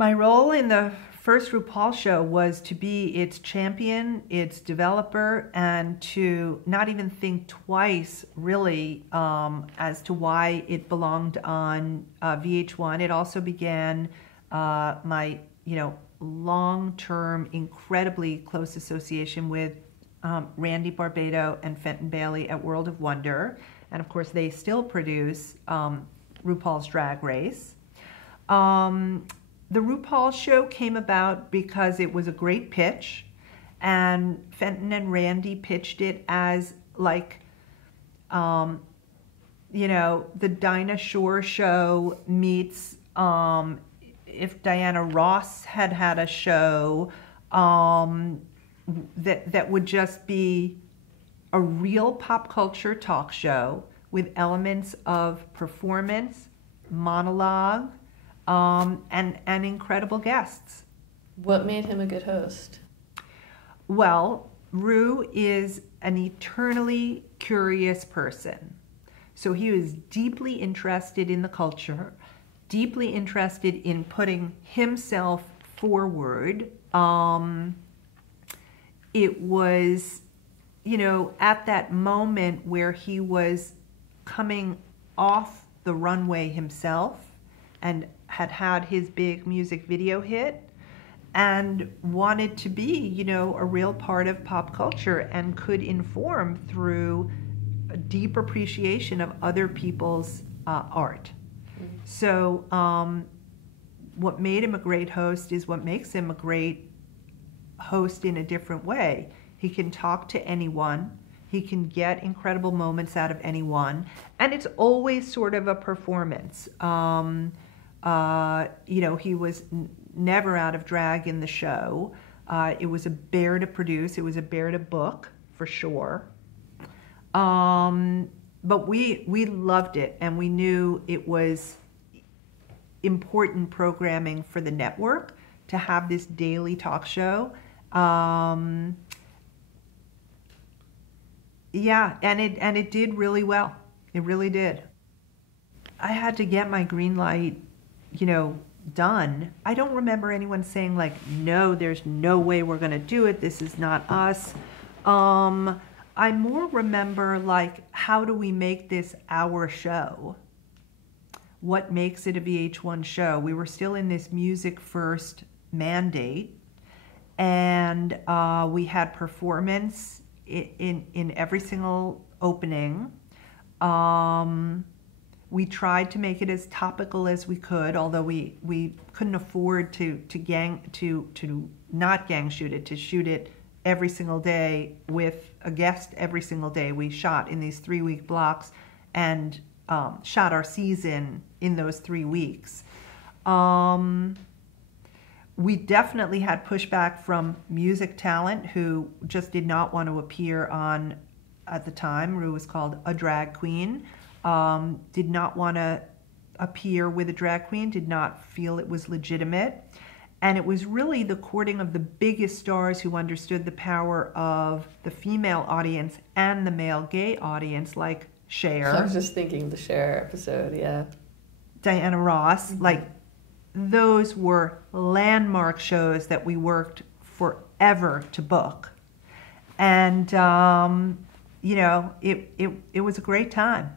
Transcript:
My role in the first RuPaul show was to be its champion, its developer, and to not even think twice, really, as to why it belonged on VH1. It also began my, long-term, incredibly close association with Randy Barbado and Fenton Bailey at World of Wonder. And of course, they still produce RuPaul's Drag Race. The RuPaul show came about because it was a great pitch, and Fenton and Randy pitched it as like, the Dinah Shore show meets if Diana Ross had had a show that would just be a real pop culture talk show with elements of performance, monologue, and incredible guests. What made him a good host? Well, Ru is an eternally curious person. So he was deeply interested in the culture, deeply interested in putting himself forward. It was, at that moment where he was coming off the runway himself and had his big music video hit and wanted to be, a real part of pop culture and could inform through a deep appreciation of other people's art. So what made him a great host is what makes him a great host in a different way. He can talk to anyone. He can get incredible moments out of anyone. And it's always sort of a performance. He was never out of drag in the show. It was a bear to produce. It was a bear to book, for sure. But we loved it, and we knew it was important programming for the network to have this daily talk show. And it did really well. It really did. I had to get my green light, done. I don't remember anyone saying like, no, there's no way we're going to do it. This is not us. I more remember like, how do we make this our show? What makes it a VH1 show? We were still in this music first mandate, and we had performance in every single opening. We tried to make it as topical as we could, although we couldn't afford to not gang shoot it, to shoot it every single day with a guest every single day. We shot in these 3-week blocks and shot our season in those 3 weeks. We definitely had pushback from music talent who just did not want to appear on, at the time, Ru was called a drag queen. Did not want to appear with a drag queen, did not feel it was legitimate. And it was really the courting of the biggest stars who understood the power of the female audience and the male gay audience, like Cher. I was just thinking the Cher episode, yeah. Diana Ross. Mm-hmm. Like, those were landmark shows that we worked forever to book. And, it was a great time.